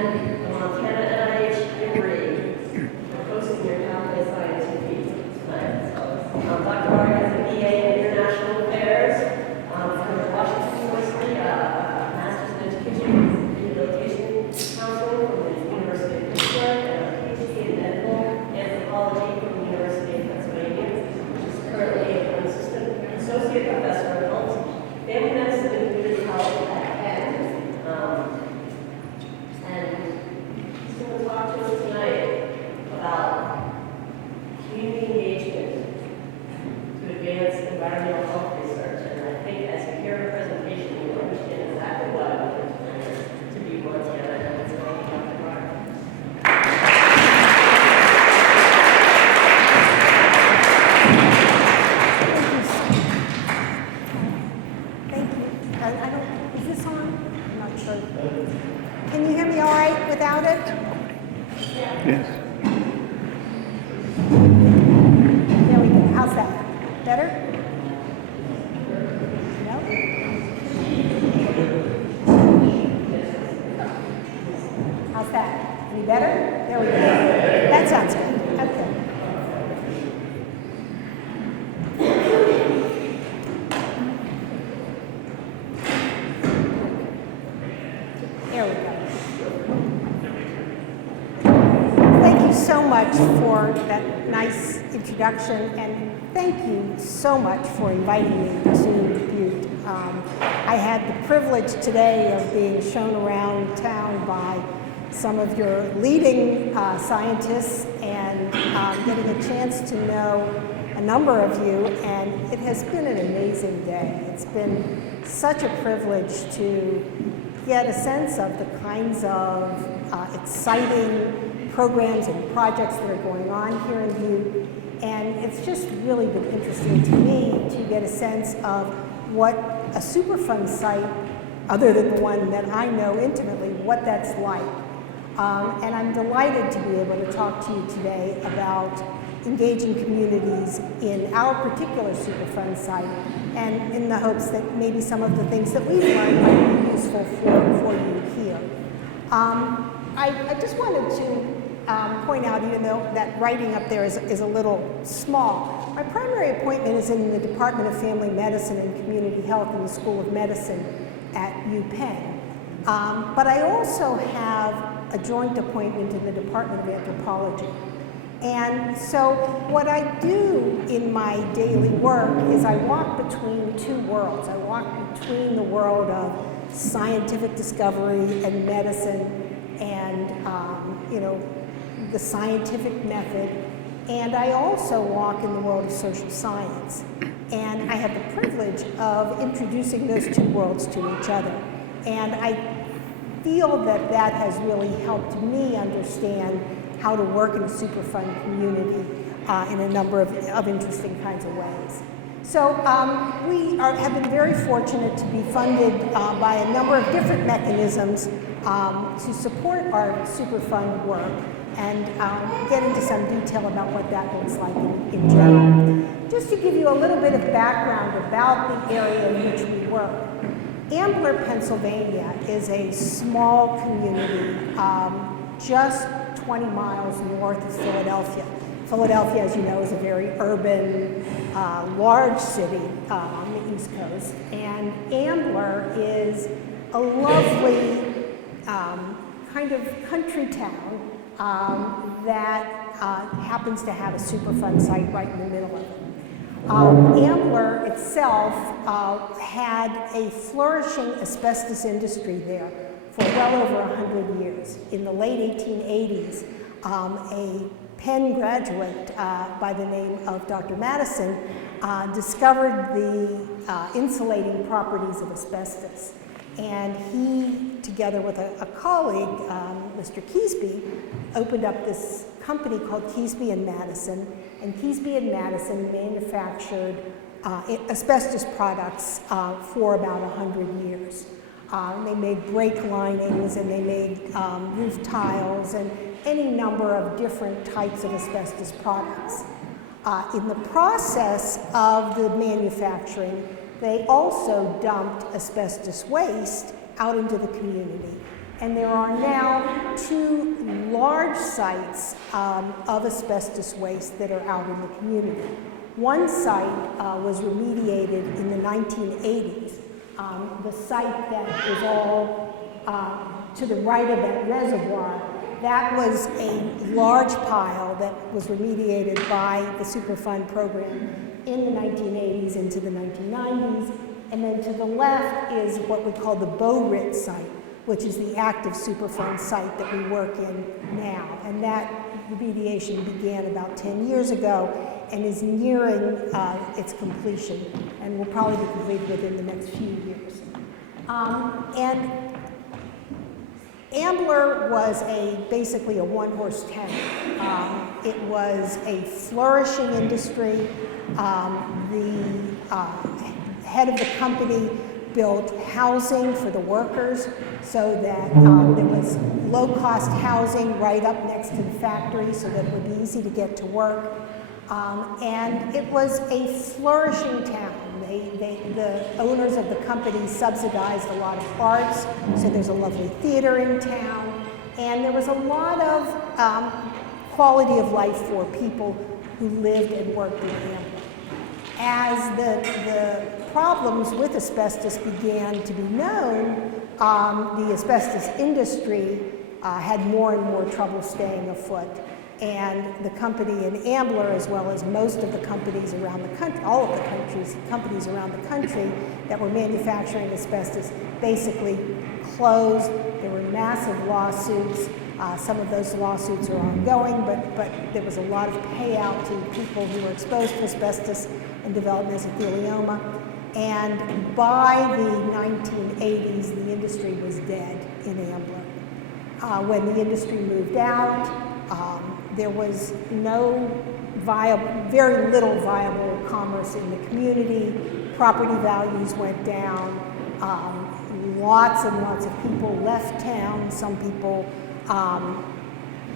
and the Montana NIH degree for hosting your Pathway Science Week tonight. Dr. Barg has a BA in International Affairs from Washington University, a Master's in Education and Rehabilitation Counseling from the University of Pittsburgh, and a PhD in anthropology from the University of Pennsylvania. She's currently an associate professor of health, family medicine, and community health at Penn. And she's going to talk to us tonight about community engagement to advance environmental health research. And I think as you hear her presentation, you'll understand exactly why I wanted to be Montana and what's going on in Dr. Barg. Thank you. Is this on? I'm not sure. Can you hear me all right without it? Yes. There we go. How's that? Better? No? How's that? Any better? There we go. That sounds good. Okay. There we go. Thank you so much for that nice introduction, and thank you so much for inviting me to Butte. I had the privilege today of being shown around town by some of your leading scientists and getting a chance to know a number of you, and it has been an amazing day. It's been such a privilege to get a sense of the kinds of exciting programs and projects that are going on here in Butte. And it's just really been interesting to me to get a sense of what a Superfund site, other than the one that I know intimately, what that's like. And I'm delighted to be able to talk to you today about engaging communities in our particular Superfund site, and in the hopes that maybe some of the things that we've learned might be useful for you here. I just wanted to point out, even though that writing up there is a little small, my primary appointment is in the Department of Family Medicine and Community Health in the School of Medicine at UPenn. But I also have a joint appointment in the Department of Anthropology. And so what I do in my daily work is I walk between two worlds. I walk between the world of scientific discovery and medicine and the scientific method, and I also walk in the world of social science. And I have the privilege of introducing those two worlds to each other. And I feel that that has really helped me understand how to work in a Superfund community in a number of interesting kinds of ways. So we have been very fortunate to be funded by a number of different mechanisms to support our Superfund work, and get into some detail about what that looks like in general. Just to give you a little bit of background about the area in which we work. Ambler, Pennsylvania is a small community just 20 miles north of Philadelphia. Philadelphia, as you know, is a very urban, large city on the East Coast. And Ambler is a lovely kind of country town that happens to have a Superfund site right in the middle of it. Ambler itself had a flourishing asbestos industry there for well over 100 years. In the late 1880s, a Penn graduate by the name of Dr. Madison discovered the insulating properties of asbestos. And he, together with a colleague, Mr. Keesby, opened up this company called Keesby and Madison. And Keesby and Madison manufactured asbestos products for about 100 years. They made brake linings, and they made roof tiles, and any number of different types of asbestos products. In the process of the manufacturing, they also dumped asbestos waste out into the community. And there are now two large sites of asbestos waste that are out in the community. One site was remediated in the 1980s. The site that is all to the right of that reservoir, that was a large pile that was remediated by the Superfund program in the 1980s into the 1990s. And then to the left is what we call the Beaurit site, which is the active Superfund site that we work in now. And that remediation began about 10 years ago and is nearing its completion and will probably be completed within the next few years. And Ambler was basically a one-horse town. It was a flourishing industry. The head of the company built housing for the workers so that there was low-cost housing right up next to the factory so that it would be easy to get to work. And it was a flourishing town. The owners of the company subsidized a lot of arts, so there's a lovely theater in town, and there was a lot of quality of life for people who lived and worked in Ambler. As the problems with asbestos began to be known, the asbestos industry had more and more trouble staying afloat. And the company in Ambler, as well as most of the companies around the country, all of the companies around the country that were manufacturing asbestos, basically closed. There were massive lawsuits. Some of those lawsuits are ongoing, but there was a lot of payout to people who were exposed to asbestos and developed mesothelioma. And by the 1980s, the industry was dead in Ambler. When the industry moved out, there was very little viable commerce in the community. Property values went down. Lots and lots of people left town. Some people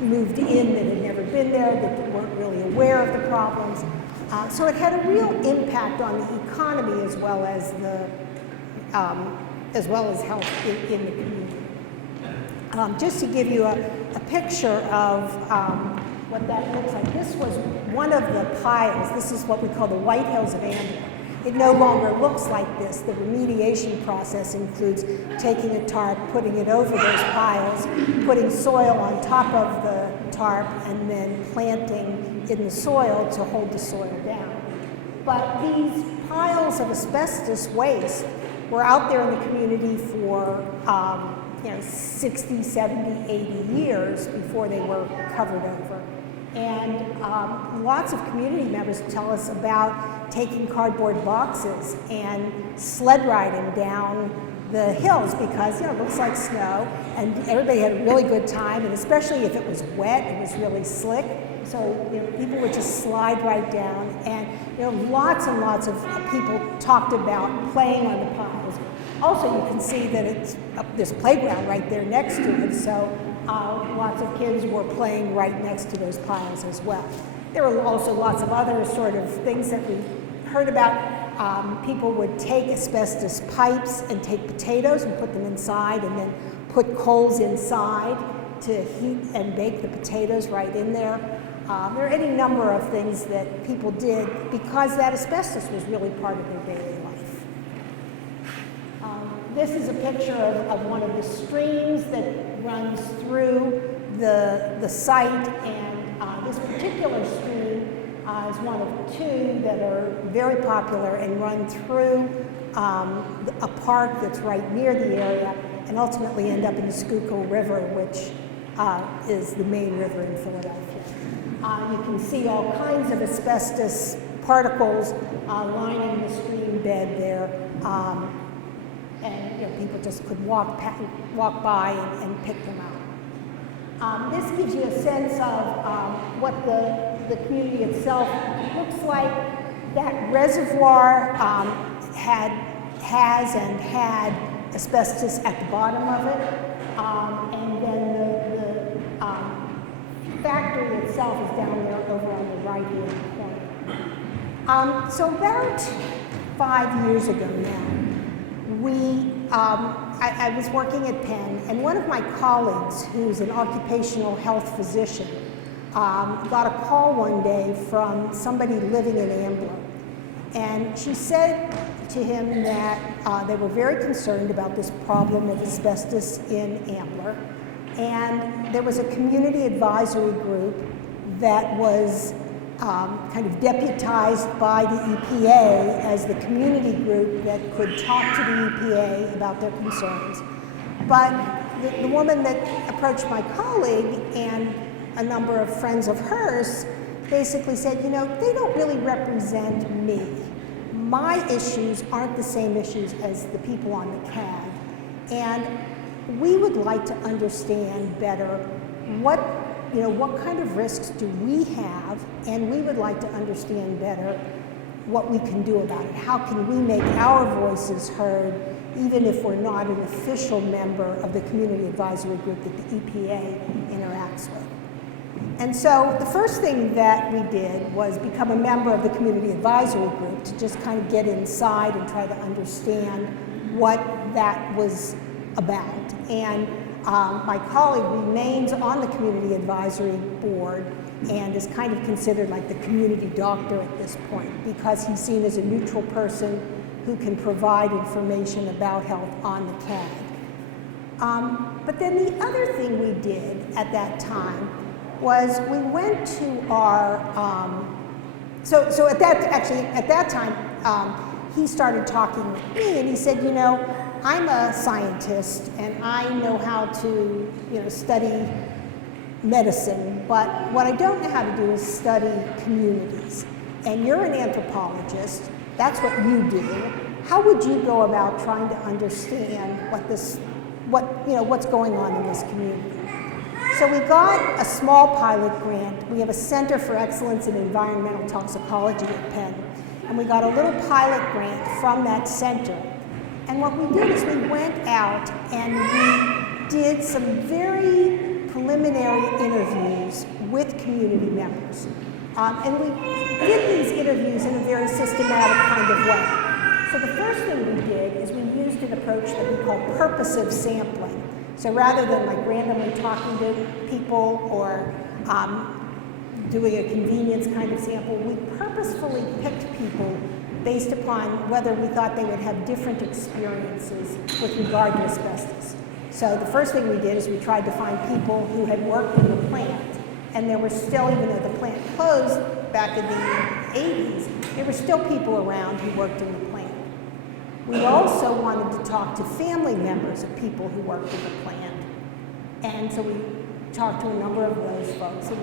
moved in that had never been there, that weren't really aware of the problems. So it had a real impact on the economy as well as health in the community. Just to give you a picture of what that looks like. This was one of the piles. This is what we call the White Hills of Ambler. It no longer looks like this. The remediation process includes taking a tarp, putting it over those piles, putting soil on top of the tarp, and then planting in the soil to hold the soil down. But these piles of asbestos waste were out there in the community for 60, 70, 80 years before they were covered over. And lots of community members tell us about taking cardboard boxes and sled riding down the hills because it looks like snow, and everybody had a really good time, and especially if it was wet, it was really slick. So people would just slide right down, and lots and lots of people talked about playing on the piles. Also, you can see that there's a playground right there next to it, so lots of kids were playing right next to those piles as well. There were also lots of other sort of things that we heard about. People would take asbestos pipes and take potatoes and put them inside and then put coals inside to heat and bake the potatoes right in there. There are any number of things that people did because that asbestos was really part of their daily life. This is a picture of one of the streams that runs through the site, and this particular stream is one of two that are very popular and run through a park that's right near the area and ultimately end up in the Schuylkill River, which is the main river in Philadelphia. You can see all kinds of asbestos particles lining the stream bed there. And people just could walk by and pick them out. This gives you a sense of what the community itself looks like. That reservoir has and had asbestos at the bottom of it, and then the factory itself is down there over on the right-hand corner. So about 5 years ago now, we I was working at Penn, and one of my colleagues, who's an occupational health physician, got a call one day from somebody living in Ambler. And she said to him that they were very concerned about this problem of asbestos in Ambler. And there was a community advisory group that was kind of deputized by the EPA as the community group that could talk to the EPA about their concerns. But the woman that approached my colleague and a number of friends of hers basically said, you know, they don't really represent me. My issues aren't the same issues as the people on the CAG. And we would like to understand better what kind of risks do we have, and we would like to understand better what we can do about it. How can we make our voices heard, even if we're not an official member of the community advisory group that the EPA interacts with? And so the first thing that we did was become a member of the community advisory group to just kind of get inside and try to understand what that was about. And my colleague remains on the community advisory board and is kind of considered like the community doctor at this point, because he's seen as a neutral person who can provide information about health on the CAG. But then the other thing we did at that time was we went to our, at that time, he started talking with me, and he said, you know, I'm a scientist and I know how to, study medicine, but what I don't know how to do is study communities. And you're an anthropologist, that's what you do. How would you go about trying to understand what's going on in this community? So we got a small pilot grant. We have a Center for Excellence in Environmental Toxicology at Penn, and we got a little pilot grant from that center. And what we did is we went out and we did some very preliminary interviews with community members. And we did these interviews in a very systematic kind of way. So the first thing we did is we used an approach that we call purposive sampling. So rather than like randomly talking to people or doing a convenience kind of sample, we purposefully picked people based upon whether we thought they would have different experiences with regard to asbestos. So the first thing we did is we tried to find people who had worked in the plant, and there were still, even though the plant closed back in the 80s, there were still people around who worked in the plant. We also wanted to talk to family members of people who worked in the plant. And so we talked to a number of those folks, and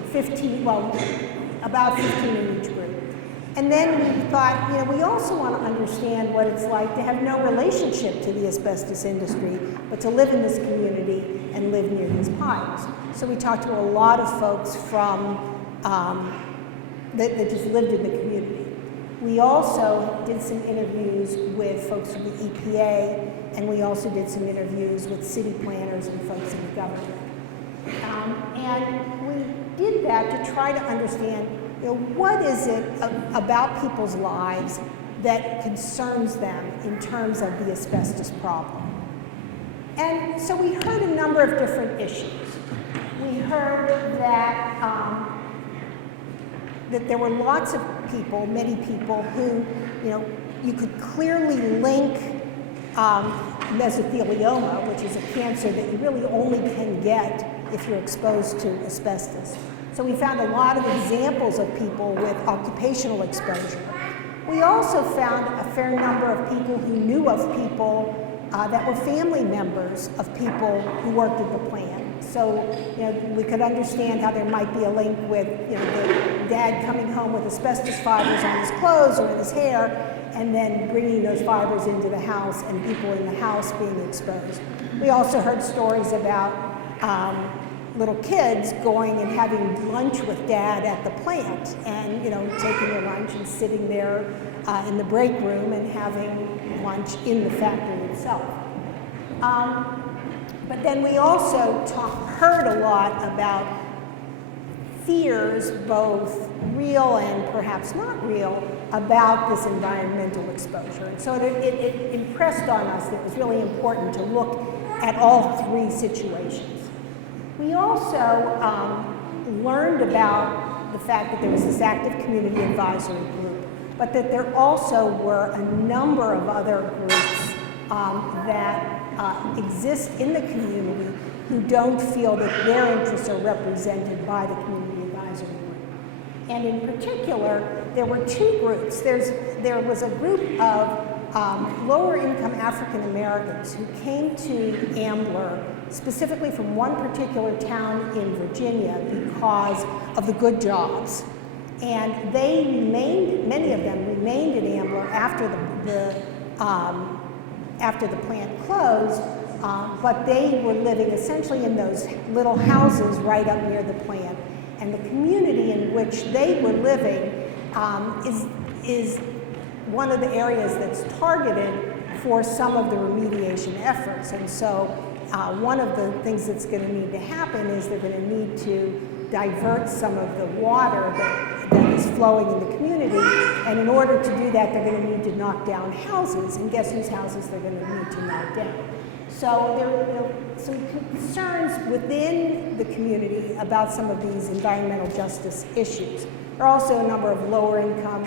about 15 in each group. And then we thought, we also want to understand what it's like to have no relationship to the asbestos industry, but to live in this community and live near these piles. So we talked to a lot of folks from that just lived in the community. We also did some interviews with folks from the EPA, and we also did some interviews with city planners and folks in the government. And we did that to try to understand, what is it about people's lives that concerns them in terms of the asbestos problem? And so we heard a number of different issues. We heard that that there were lots of people, many people who, you could clearly link mesothelioma, which is a cancer that you really only can get if you're exposed to asbestos. So we found a lot of examples of people with occupational exposure. We also found a fair number of people who knew of people that were family members of people who worked at the plant. So, we could understand how there might be a link with, the dad coming home with asbestos fibers on his clothes or in his hair, and then bringing those fibers into the house and people in the house being exposed. We also heard stories about little kids going and having lunch with dad at the plant and, taking their lunch and sitting there in the break room and having lunch in the factory itself. But then we also heard a lot about fears, both real and perhaps not real, about this environmental exposure. And so it impressed on us that it was really important to look at all three situations. We also learned about the fact that there was this active community advisory group, but that there also were a number of other groups that exist in the community who don't feel that their interests are represented by the community advisory group. And in particular, there were two groups. There was a group of lower income African Americans who came to Ambler specifically from one particular town in Virginia because of the good jobs. And they remained, many of them remained in Ambler after the plant closed, but they were living essentially in those little houses right up near the plant. And the community in which they were living is one of the areas that's targeted for some of the remediation efforts. And so one of the things that's going to need to happen is they're going to need to divert some of the water that is flowing in the community. And in order to do that, they're going to need to knock down houses. And guess whose houses they're going to need to knock down? So there are some concerns within the community about some of these environmental justice issues. There are also a number of lower income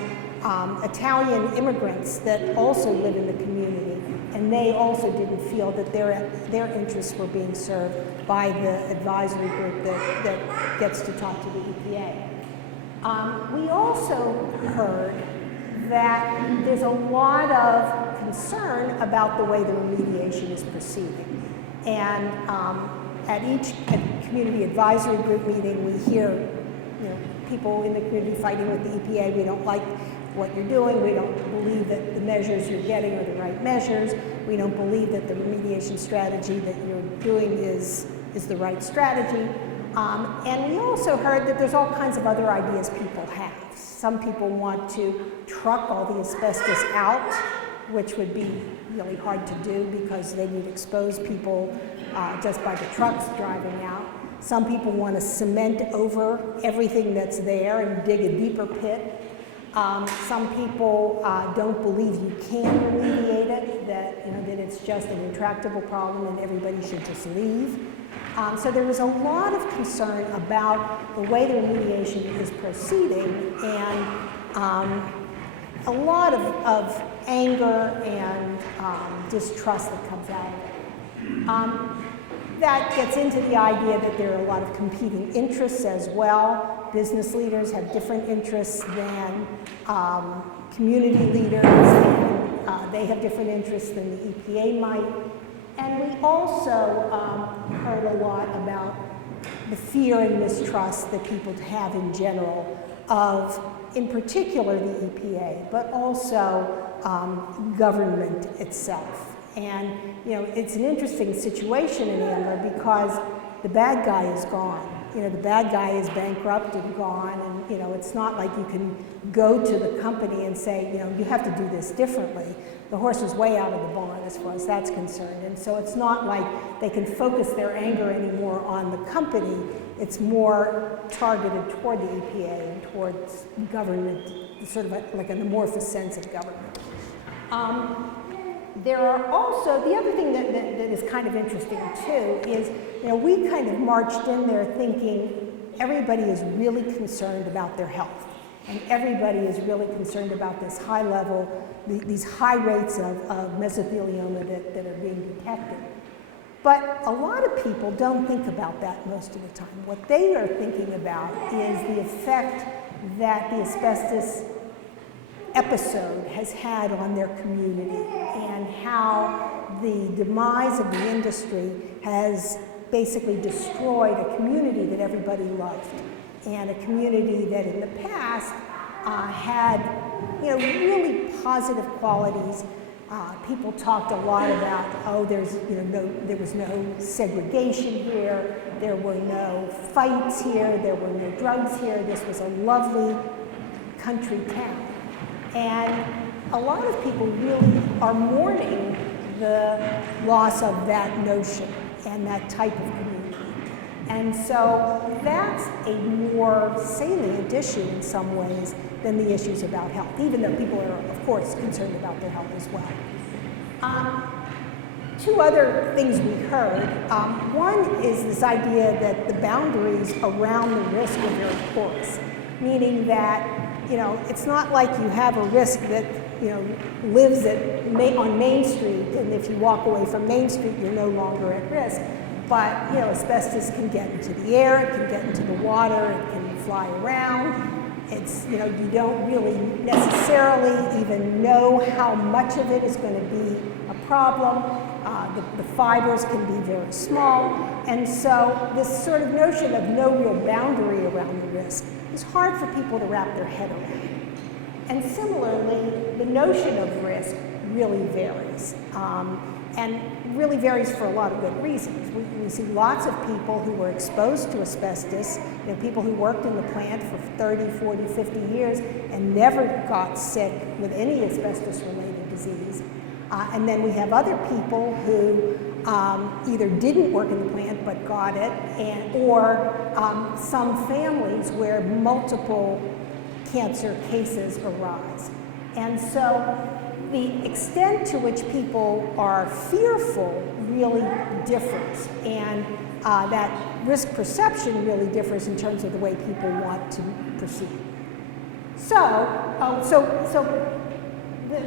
Italian immigrants that also live in the community, and they also didn't feel that their interests were being served by the advisory group that gets to talk to the EPA. We also heard that there's a lot of concern about the way the remediation is proceeding. And at each community advisory group meeting, we hear people in the community fighting with the EPA. We don't like what you're doing. We don't believe that the measures you're getting are the right measures. We don't believe that the remediation strategy that you're doing is the right strategy. And we also heard that there's all kinds of other ideas people have. Some people want to truck all the asbestos out, which would be really hard to do because they would expose people just by the trucks driving out. Some people want to cement over everything that's there and dig a deeper pit. Some people don't believe you can remediate it, that it's just an intractable problem and everybody should just leave. So there was a lot of concern about the way the remediation is proceeding, and a lot of anger and distrust that comes out of it. That gets into the idea that there are a lot of competing interests as well. Business leaders have different interests than community leaders, and they have different interests than the EPA might. And we also heard a lot about the fear and mistrust that people have in general of, in particular, the EPA, but also government itself. And it's an interesting situation in Ambler because the bad guy is gone. The bad guy is bankrupt and gone, and it's not like you can go to the company and say, you have to do this differently. The horse is way out of the barn as far as that's concerned. And so it's not like they can focus their anger anymore on the company. It's more targeted toward the EPA and towards government, sort of like an amorphous sense of government. There are also, the other thing that is kind of interesting too is, we kind of marched in there thinking everybody is really concerned about their health. And everybody is really concerned about this high level, these high rates of mesothelioma that are being detected. But a lot of people don't think about that most of the time. What they are thinking about is the effect that the asbestos episode has had on their community and how the demise of the industry has basically destroyed a community that everybody loved, and a community that in the past had really positive qualities. People talked a lot about, there was no segregation here, there were no fights here, there were no drugs here, this was a lovely country town. And a lot of people really are mourning the loss of that notion and that type of community. And so that's a more salient issue in some ways than the issues about health, even though people are, of course, concerned about their health as well. Two other things we heard. One is this idea that the boundaries around the risk are very porous, meaning that, you know, it's not like you have a risk that, you know, lives on Main Street, and if you walk away from Main Street, you're no longer at risk. But, you know, asbestos can get into the air, it can get into the water, it can fly around. It's, you know, you don't really necessarily even know how much of it is going to be a problem. The fibers can be very small. And so this sort of notion of no real boundary around the risk is hard for people to wrap their head around. And similarly, the notion of risk really varies. And really varies for a lot of good reasons. We see lots of people who were exposed to asbestos, you know, people who worked in the plant for 30, 40, 50 years and never got sick with any asbestos-related disease. And then we have other people who either didn't work in the plant but got it, or some families where multiple cancer cases arise. And so the extent to which people are fearful really differs, and that risk perception really differs in terms of the way people want to proceed.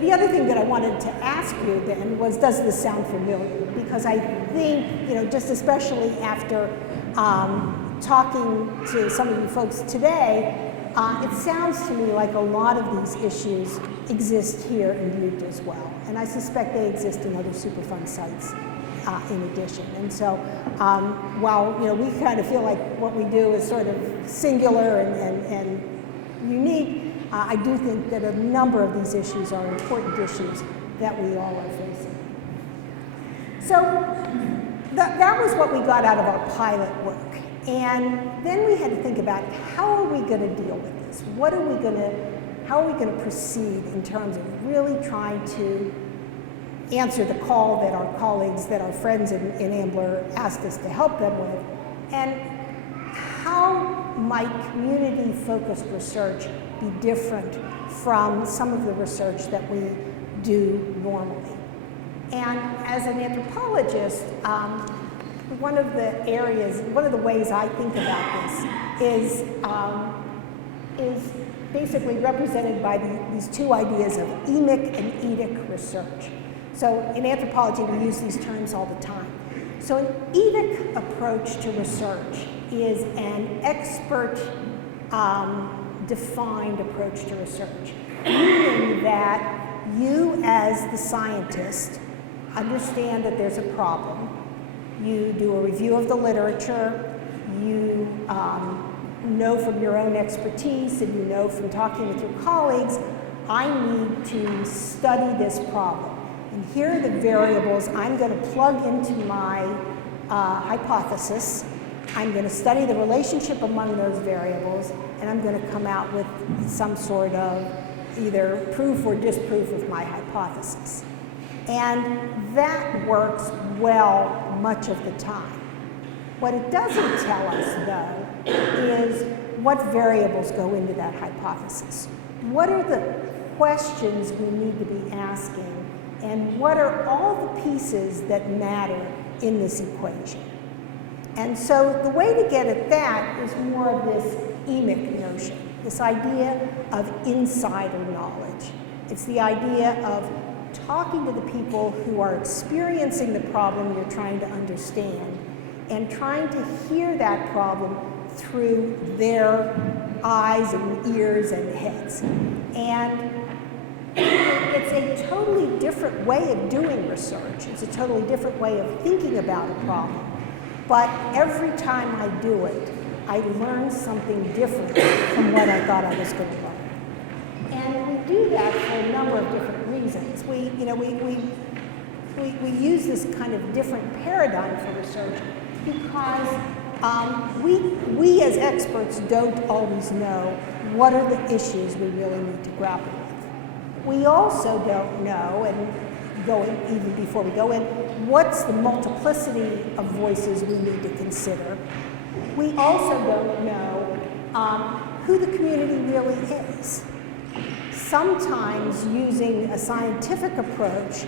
The other thing that I wanted to ask you then was, does this sound familiar? Because I think, you know, just especially after talking to some of you folks today, it sounds to me like a lot of these issues exist here in Butte as well. And I suspect they exist in other Superfund sites in addition. And so while, you know, we kind of feel like what we do is sort of singular and unique, I do think that a number of these issues are important issues that we all are facing. So that was what we got out of our pilot work. And then we had to think about, how are we going to deal with this? How are we going to proceed in terms of really trying to answer the call that our colleagues, that our friends in Ambler asked us to help them with? And how might community-focused research be different from some of the research that we do normally? And as an anthropologist, one of the ways I think about this is basically represented by these two ideas of emic and etic research. So in anthropology, we use these terms all the time. So an etic approach to research is an expert defined approach to research, meaning that you as the scientist understand that there's a problem. You do a review of the literature, you know from your own expertise, and you know from talking with your colleagues, I need to study this problem. And here are the variables I'm going to plug into my hypothesis. I'm going to study the relationship among those variables, and I'm going to come out with some sort of either proof or disproof of my hypothesis. And that works well much of the time. What it doesn't tell us, though, is what variables go into that hypothesis. What are the questions we need to be asking, and what are all the pieces that matter in this equation? And so the way to get at that is more of this emic notion, this idea of insider knowledge. It's the idea of talking to the people who are experiencing the problem you're trying to understand and trying to hear that problem through their eyes and ears and heads. And it's a totally different way of doing research. It's a totally different way of thinking about a problem. But every time I do it, I learn something different from what I thought I was going to learn. And we do that for a number of different reasons. We use this kind of different paradigm for research because we as experts don't always know what are the issues we really need to grapple with. We also don't know, and even before we go in, what's the multiplicity of voices we need to consider, we also don't know who the community really is. Sometimes using a scientific approach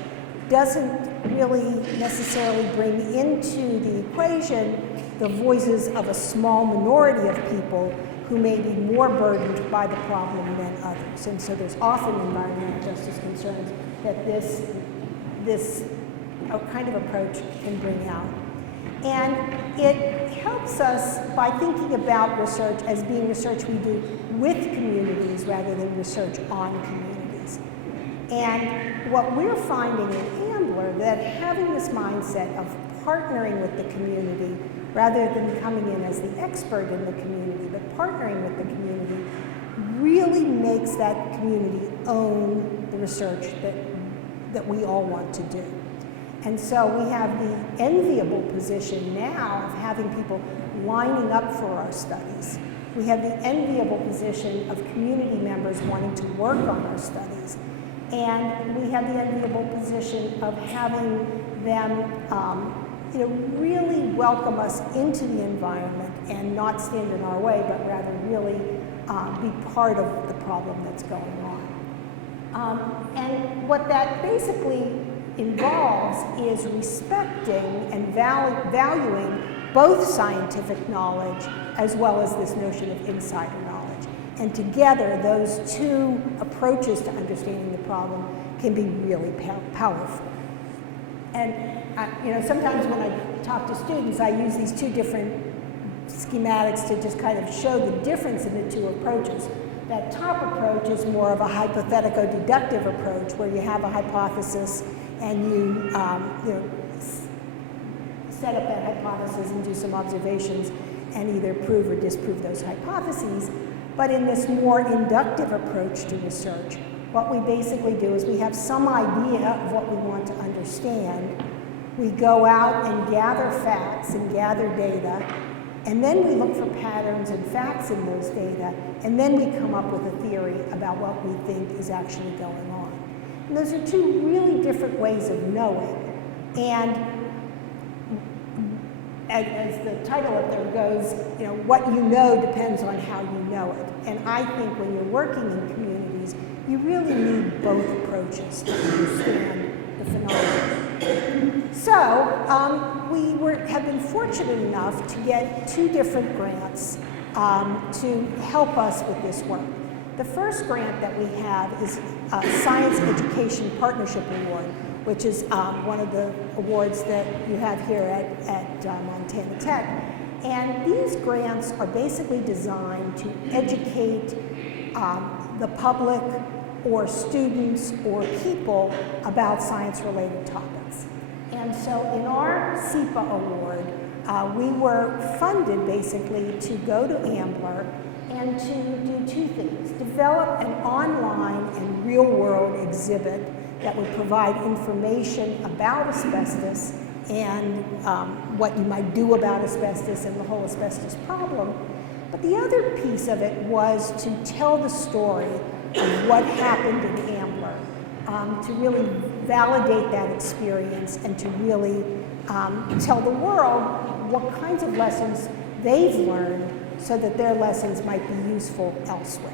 doesn't really necessarily bring into the equation the voices of a small minority of people who may be more burdened by the problem than others. And so there's often environmental justice concerns that this kind of approach can bring out. And it helps us by thinking about research as being research we do with communities rather than research on communities. And what we're finding in Ambler, that having this mindset of partnering with the community rather than coming in as the expert in the community, but partnering with the community really makes that community own the research that we all want to do. And so we have the enviable position now of having people lining up for our studies. We have the enviable position of community members wanting to work on our studies. And we have the enviable position of having them really welcome us into the environment and not stand in our way, but rather really be part of the problem that's going on. And what that basically involves is respecting and valuing both scientific knowledge as well as this notion of insider knowledge. And together, those two approaches to understanding the problem can be really powerful. And sometimes when I talk to students, I use these two different schematics to just kind of show the difference in the two approaches. That top approach is more of a hypothetico-deductive approach, where you have a hypothesis and you set up that hypothesis and do some observations and either prove or disprove those hypotheses. But in this more inductive approach to research, what we basically do is we have some idea of what we want to understand. We go out and gather facts and gather data, and then we look for patterns and facts in those data, and then we come up with a theory about what we think is actually going on. And those are two really different ways of knowing. And as the title up there goes, what you know depends on how you know it. And I think when you're working in communities, you really need both approaches to understand the phenomenon. So we have been fortunate enough to get 2 different grants to help us with this work. The first grant that we have is a Science Education Partnership Award, which is one of the awards that you have here at Montana Tech. And these grants are basically designed to educate the public or students or people about science-related topics. And so in our SEPA award, we were funded basically to go to Ambler and to do 2 things. Develop an online and real-world exhibit that would provide information about asbestos and what you might do about asbestos and the whole asbestos problem. But the other piece of it was to tell the story of what happened in Ambler, to really validate that experience and to really tell the world what kinds of lessons they've learned so that their lessons might be useful elsewhere.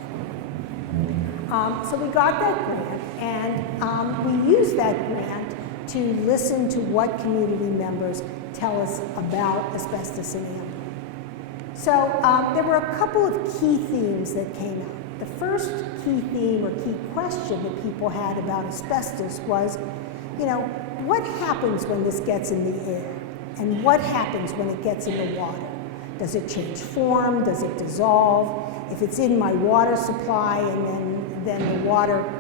So we got that grant, and we used that grant to listen to what community members tell us about asbestos in Ambler. So there were a couple of key themes that came out. The first key theme or key question that people had about asbestos was, what happens when this gets in the air? And what happens when it gets in the water? Does it change form? Does it dissolve? If it's in my water supply and then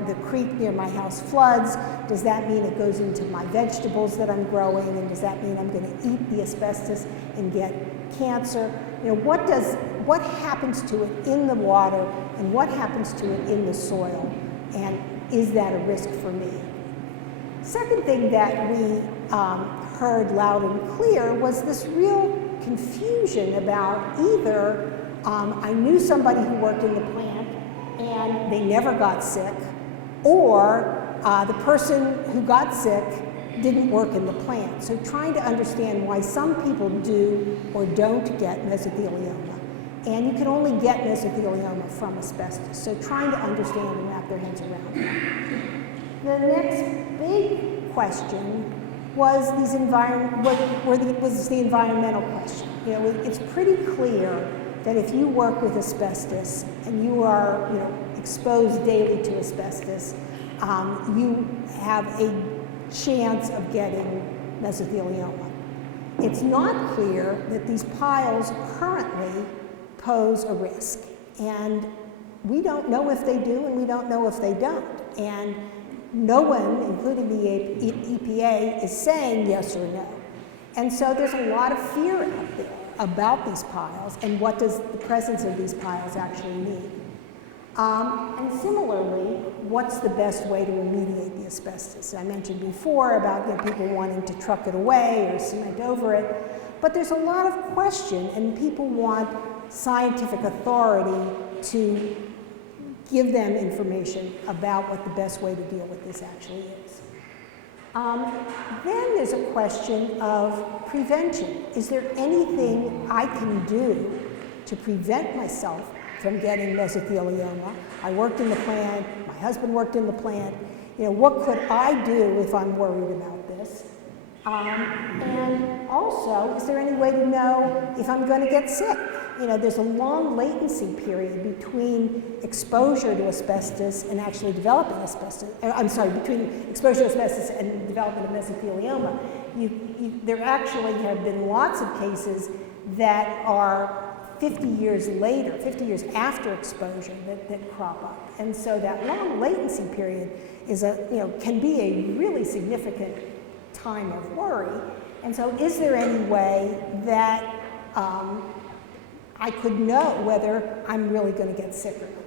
the creek near my house floods, does that mean it goes into my vegetables that I'm growing? And does that mean I'm going to eat the asbestos and get cancer? What happens to it in the water and what happens to it in the soil? And is that a risk for me? Second thing that we heard loud and clear was this real confusion about either I knew somebody who worked in the plant and they never got sick, or the person who got sick didn't work in the plant. So trying to understand why some people do or don't get mesothelioma. And you can only get mesothelioma from asbestos. So trying to understand and wrap their heads around that. The next big question was the environmental question. You know, it's pretty clear that if you work with asbestos and you are, you know, exposed daily to asbestos, you have a chance of getting mesothelioma. It's not clear that these piles currently pose a risk, and we don't know if they do and we don't know if they don't. And no one, including the EPA, is saying yes or no. And so there's a lot of fear out there about these piles and what does the presence of these piles actually mean. And similarly, what's the best way to remediate the asbestos? I mentioned before about, you know, people wanting to truck it away or cement over it, but there's a lot of question, and people want scientific authority to give them information about what the best way to deal with this actually is. Then there's a question of prevention. Is there anything I can do to prevent myself from getting mesothelioma? I worked in the plant, my husband worked in the plant. You know, what could I do if I'm worried about this? And also, is there any way to know if I'm going to get sick? You know, there's a long latency period between exposure to asbestos and actually developing asbestos. I'm sorry, between exposure to asbestos and development of mesothelioma. There actually have been lots of cases that are 50 years later, 50 years after exposure that crop up. And so that long latency period is can be a really significant time of worry. And so is there any way that I could know whether I'm really going to get sick or not?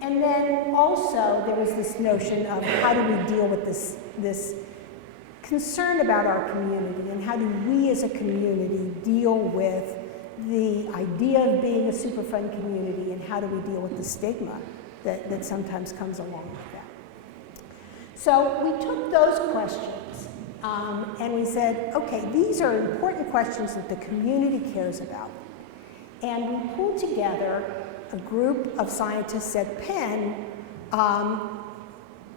And then also there was this notion of how do we deal with this concern about our community, and how do we as a community deal with the idea of being a Superfund community, and how do we deal with the stigma that sometimes comes along with that. So we took those questions and we said, okay, these are important questions that the community cares about. And we pulled together a group of scientists at Penn,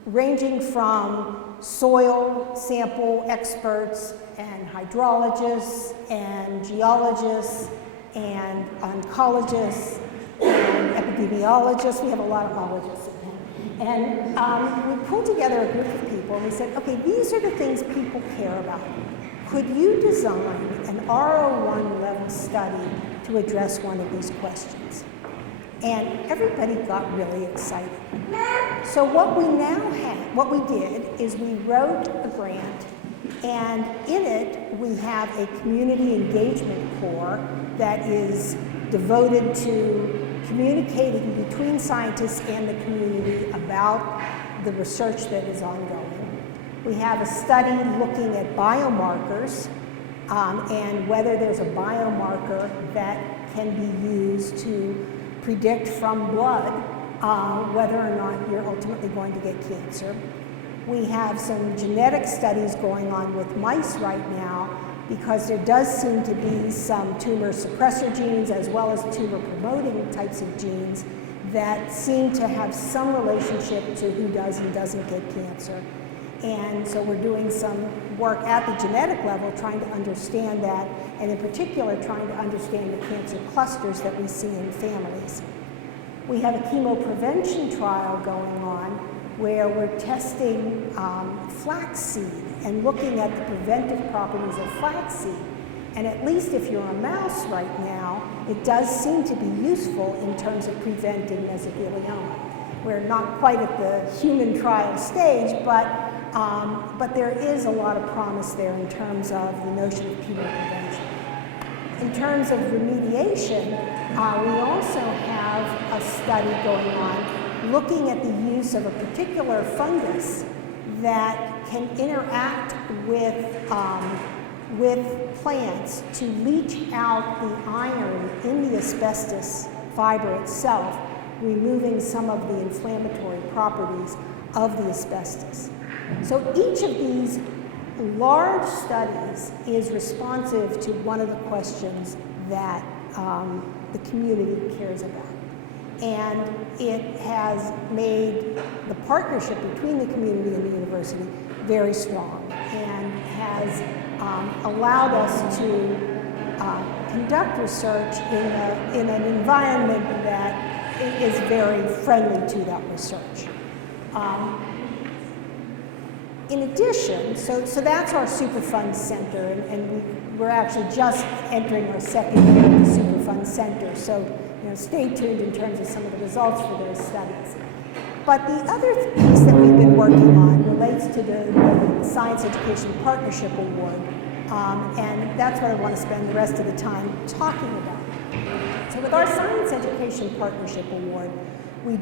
ranging from soil sample experts and hydrologists and geologists and oncologists and epidemiologists. We have a lot of ologists at Penn. And we pulled together a group of people and we said, okay, these are the things people care about. Could you design an R01 level study to address one of these questions? And everybody got really excited. So what we did is we wrote a grant, and in it we have a community engagement core that is devoted to communicating between scientists and the community about the research that is ongoing. We have a study looking at biomarkers and whether there's a biomarker that can be used to predict from blood whether or not you're ultimately going to get cancer. We have some genetic studies going on with mice right now, because there does seem to be some tumor suppressor genes as well as tumor promoting types of genes that seem to have some relationship to who does and doesn't get cancer. And so we're doing some work at the genetic level trying to understand that, and in particular trying to understand the cancer clusters that we see in families. We have a chemoprevention trial going on where we're testing flaxseed and looking at the preventive properties of flaxseed. And at least if you're a mouse right now, it does seem to be useful in terms of preventing mesothelioma. We're not quite at the human trial stage, but there is a lot of promise there in terms of the notion of chemoprevention. In terms of remediation, we also have a study going on looking at the use of a particular fungus that can interact with plants to leach out the iron in the asbestos fiber itself, removing some of the inflammatory properties of the asbestos. So each of these large studies is responsive to one of the questions that the community cares about. And it has made the partnership between the community and the university very strong, and has allowed us to conduct research in an environment that is very friendly to that research. In addition, so that's our Superfund Center, and we're actually just entering our second year of the Superfund Center, so stay tuned in terms of some of the results for those studies. But the other piece that we've been working on relates to the Science Education Partnership Award, and that's what I want to spend the rest of the time talking about. So with our Science Education Partnership Award, we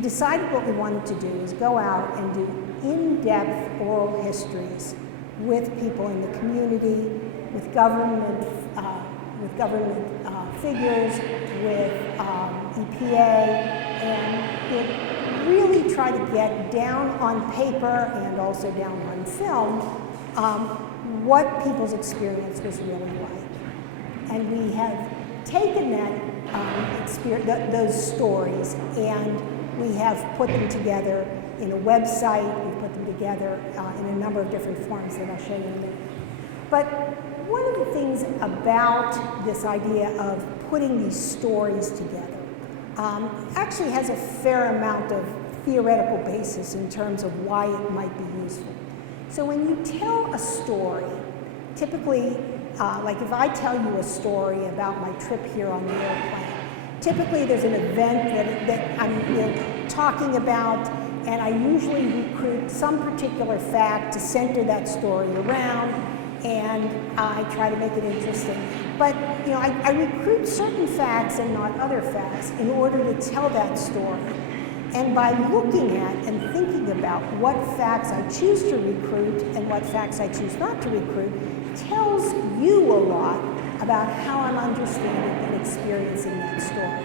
decided what we wanted to do is go out and do in-depth oral histories with people in the community, with government figures, with EPA, and really try to get down on paper and also down on film what people's experience was really like. And we have taken that those stories, and we have put them together in a website. We've put them together in a number of different forms that I'll show you in a minute. But one of the things about this idea of putting these stories together actually has a fair amount of theoretical basis in terms of why it might be useful. So when you tell a story, typically, like if I tell you a story about my trip here on the airplane, typically there's an event that I'm talking about, and I usually recruit some particular fact to center that story around, and I try to make it interesting. But I recruit certain facts and not other facts in order to tell that story. And by looking at and thinking about what facts I choose to recruit and what facts I choose not to recruit tells you a lot about how I'm understanding and experiencing that story.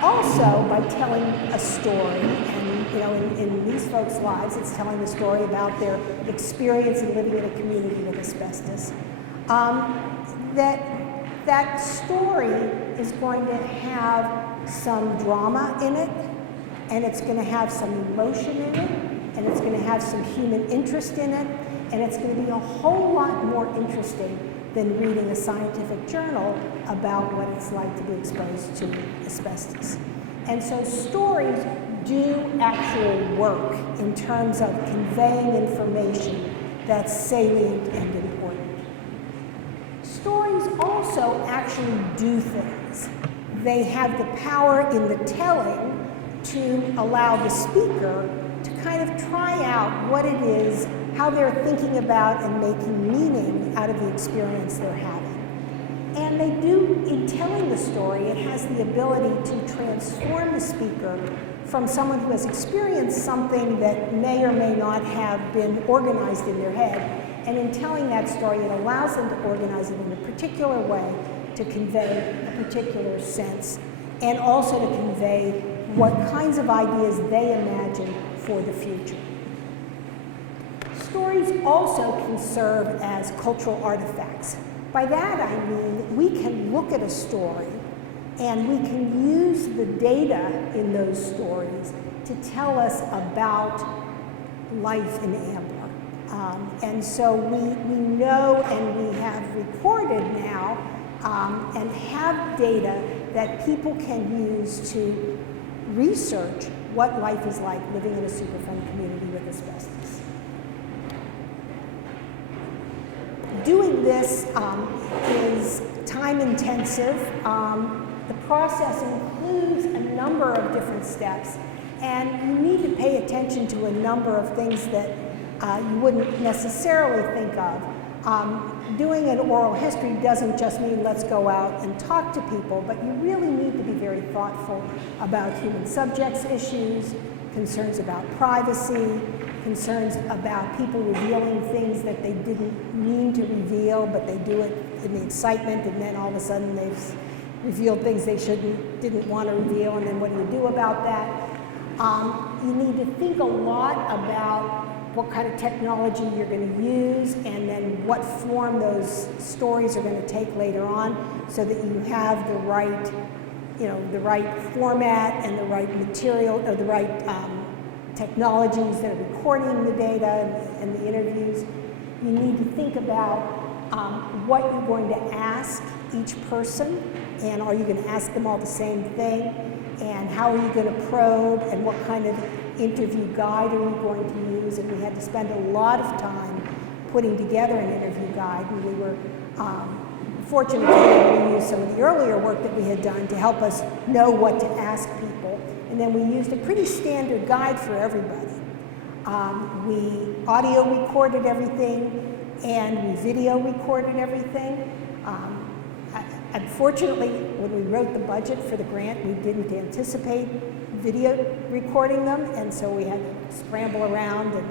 Also, by telling a story, and in these folks' lives, it's telling the story about their experience in living in a community with asbestos, that story is going to have some drama in it, and it's going to have some emotion in it, and it's going to have some human interest in it, and it's going to be a whole lot more interesting than reading a scientific journal about what it's like to be exposed to asbestos. And so stories do actually work in terms of conveying information that's salient and important. Stories also actually do things. They have the power in the telling to allow the speaker to kind of try out what it is, how they're thinking about and making meaning out of the experience they're having. And they do, in telling the story, it has the ability to transform the speaker from someone who has experienced something that may or may not have been organized in their head. And in telling that story, it allows them to organize it in a particular way to convey a particular sense, and also to convey what kinds of ideas they imagine for the future. Stories also can serve as cultural artifacts. By that I mean we can look at a story and we can use the data in those stories to tell us about life in Ambler. And so we know, and we have recorded now and have data that people can use to research what life is like living in a Superfund community with asbestos. Doing this is time intensive. The process includes a number of different steps, and you need to pay attention to a number of things that you wouldn't necessarily think of. Doing an oral history doesn't just mean let's go out and talk to people, but you really need to be very thoughtful about human subjects issues, concerns about privacy, concerns about people revealing things that they didn't mean to reveal, but they do it in the excitement, and then all of a sudden they've revealed things they didn't want to reveal, and then what do you do about that? You need to think a lot about what kind of technology you're going to use, and then what form those stories are going to take later on, so that you have the right, the right format and the right material, or the right technologies that are recording the data and the interviews. You need to think about what you're going to ask each person, and are you going to ask them all the same thing, and how are you going to probe, and what kind of interview guide are you going to use. And we had to spend a lot of time putting together an interview guide, and we were fortunate to be able to use some of the earlier work that we had done to help us know what to ask people. And then we used a pretty standard guide for everybody. We audio recorded everything, and we video recorded everything. Unfortunately, when we wrote the budget for the grant, we didn't anticipate video recording them, and so we had to scramble around and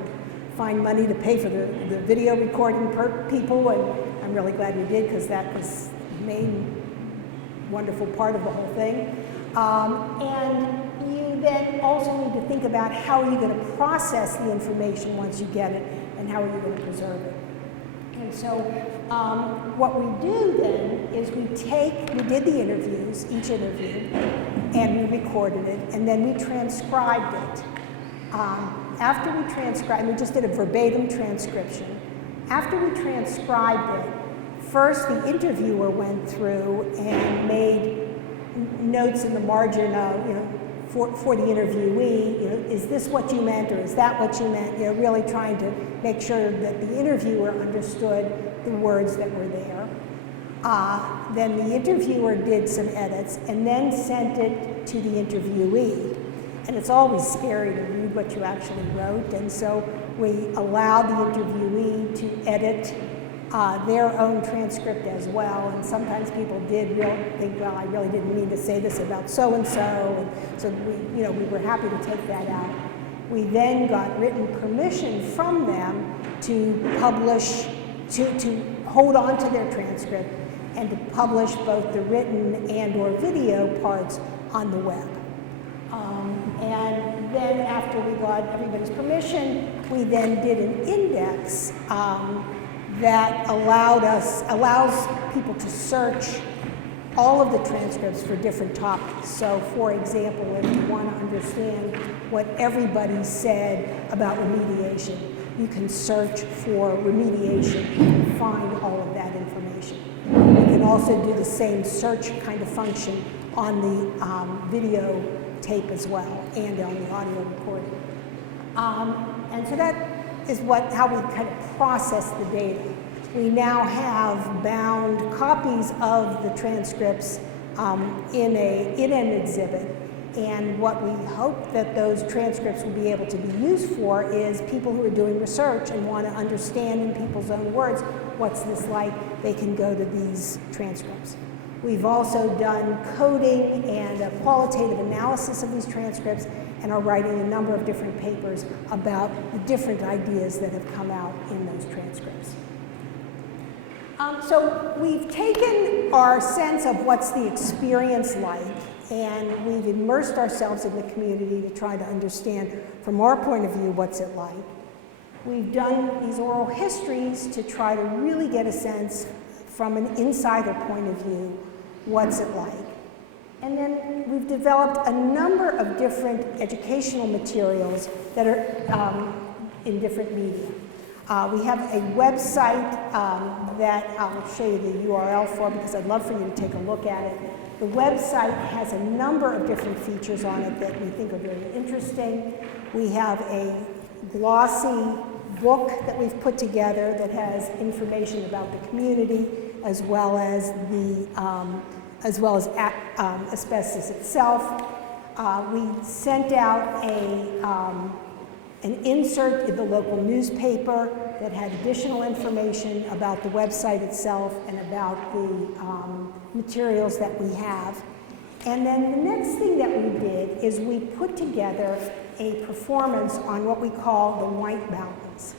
find money to pay for the video recording people, and I'm really glad we did, because that was the main wonderful part of the whole thing. And you then also need to think about how are you going to process the information once you get it, and how are you going to preserve it. And so what we do then is we did the interviews, each interview, and we recorded it, and then we transcribed it. After we transcribed, we just did a verbatim transcription. After we transcribed it, first the interviewer went through and made notes in the margin of, for the interviewee, is this what you meant, or is that what you meant? Really trying to make sure that the interviewer understood the words that were there. Then the interviewer did some edits and then sent it to the interviewee. And it's always scary to read what you actually wrote, and so we allowed the interviewee to edit their own transcript as well, and sometimes people did think, well, I really didn't mean to say this about so-and-so, and so we were happy to take that out. We then got written permission from them to publish, to hold on to their transcript, and to publish both the written and or video parts on the web. And then after we got everybody's permission, we then did an index that allows people to search all of the transcripts for different topics. So for example, if you want to understand what everybody said about remediation, you can search for remediation and find all of that information. You can also do the same search kind of function on the video tape as well, and on the audio recording. And so that is how we kind of process the data. We now have bound copies of the transcripts in an exhibit, and what we hope that those transcripts will be able to be used for is people who are doing research and want to understand in people's own words, what's this like? They can go to these transcripts. We've also done coding and a qualitative analysis of these transcripts, and are writing a number of different papers about the different ideas that have come out in those transcripts. So we've taken our sense of what's the experience like, and we've immersed ourselves in the community to try to understand, from our point of view, what's it like. We've done these oral histories to try to really get a sense, from an insider point of view, what's it like. And then we've developed a number of different educational materials that are in different media. We have a website that I'll show you the URL for, because I'd love for you to take a look at it. The website has a number of different features on it that we think are very interesting. We have a glossy book that we've put together that has information about the community, as well as asbestos itself. We sent out an insert in the local newspaper that had additional information about the website itself and about the materials that we have. And then the next thing that we did is we put together a performance on what we call the White Mountains,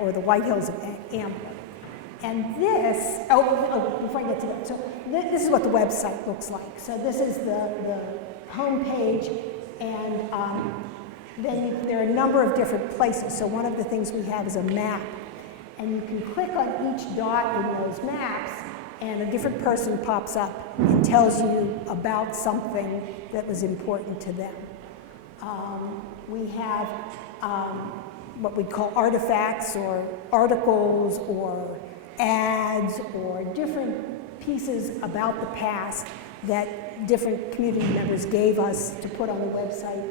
or the White Hills of Ambler. And this, before I get to that, so this is what the website looks like. So this is the home page, and then there are a number of different places. So one of the things we have is a map. And you can click on each dot in those maps, and a different person pops up and tells you about something that was important to them. We have what we call artifacts or articles or ads or different pieces about the past that different community members gave us to put on the website.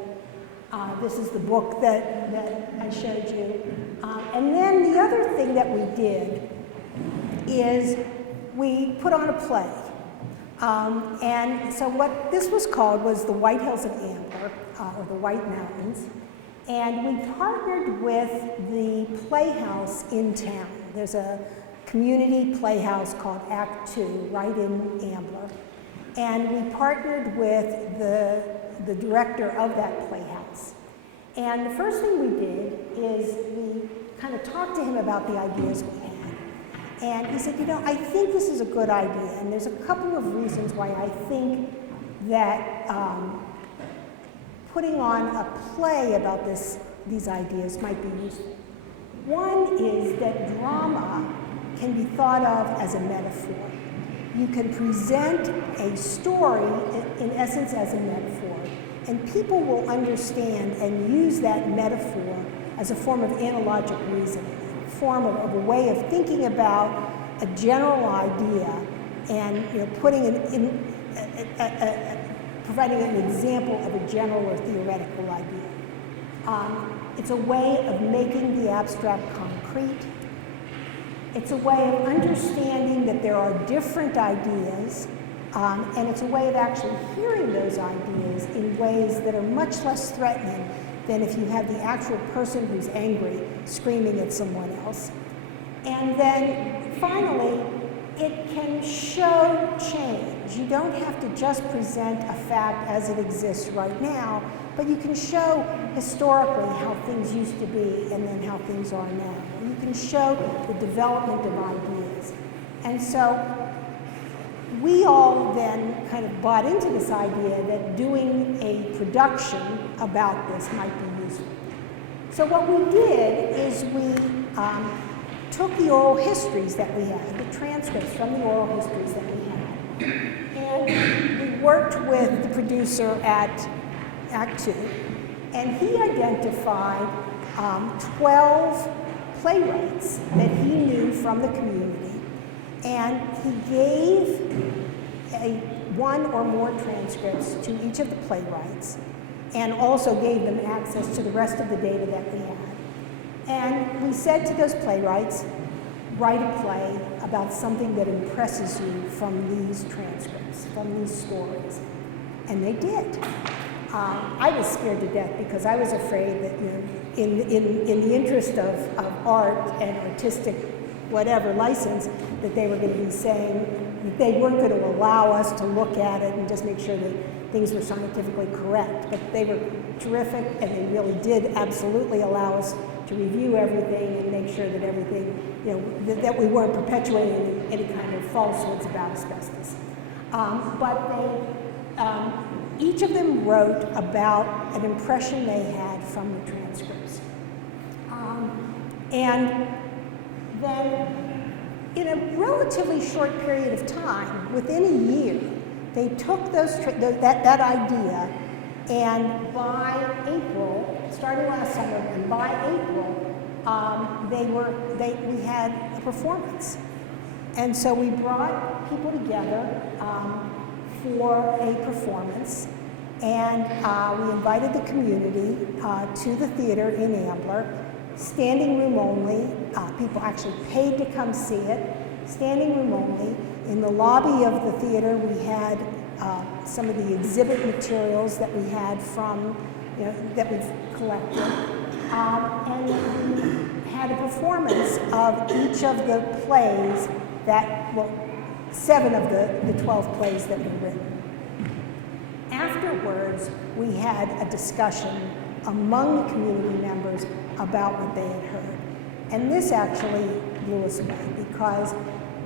This is the book that I showed you. And then the other thing that we did is we put on a play. And so what this was called was the White Hills of Ambler, or the White Mountains. And we partnered with the Playhouse in town. There's a community playhouse called Act 2 right in Ambler. And we partnered with the director of that playhouse. And the first thing we did is we kind of talked to him about the ideas we had. And he said, you know, I think this is a good idea. And there's a couple of reasons why I think that putting on a play about these ideas might be useful. One is that drama can be thought of as a metaphor. You can present a story, in essence, as a metaphor, and people will understand and use that metaphor as a form of analogic reasoning, a form of a way of thinking about a general idea and putting providing an example of a general or theoretical idea. It's a way of making the abstract concrete. It's a way of understanding that there are different ideas, and it's a way of actually hearing those ideas in ways that are much less threatening than if you have the actual person who's angry screaming at someone else. And then finally, it can show change. You don't have to just present a fact as it exists right now, but you can show historically how things used to be and then how things are now. You can show the development of ideas. And so we all then kind of bought into this idea that doing a production about this might be useful. So what we did is we took the oral histories that we had, the transcripts from the oral histories that we had, and we worked with the producer at Act 2, and he identified 12 playwrights that he knew from the community, and he gave one or more transcripts to each of the playwrights, and also gave them access to the rest of the data that we had. And we said to those playwrights, write a play about something that impresses you from these transcripts, from these stories. And they did. I was scared to death because I was afraid that, in the interest of art and artistic whatever license, that they were going to be saying that they weren't going to allow us to look at it and just make sure that things were scientifically correct. But they were terrific, and they really did absolutely allow us to review everything and make sure that everything, that we weren't perpetuating any kind of falsehoods about asbestos. But each of them wrote about an impression they had from the transcripts. And then, in a relatively short period of time, within a year, they took that idea, and by April, starting last summer, and by April, we had a performance. And so we brought people together for a performance, and we invited the community to the theater in Ambler, standing room only. People actually paid to come see it, standing room only. In the lobby of the theater, we had some of the exhibit materials that we had from, that we've collected. And we had a performance of each of the plays that, 7 of the 12 plays that were written. Afterwards, we had a discussion among the community members about what they had heard. And this actually blew us away because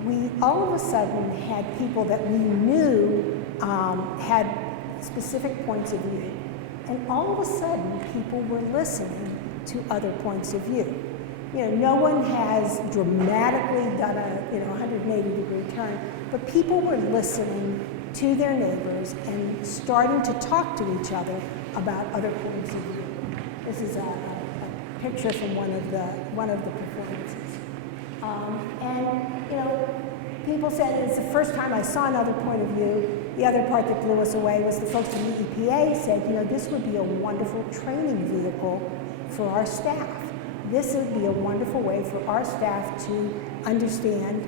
we all of a sudden had people that we knew had specific points of view. And all of a sudden, people were listening to other points of view. No one has dramatically done a 180-degree turn, but people were listening to their neighbors and starting to talk to each other about other points of view. This is a picture from one of the performances. People said it's the first time I saw another point of view. The other part that blew us away was the folks from the EPA said, this would be a wonderful training vehicle for our staff. This would be a wonderful way for our staff to understand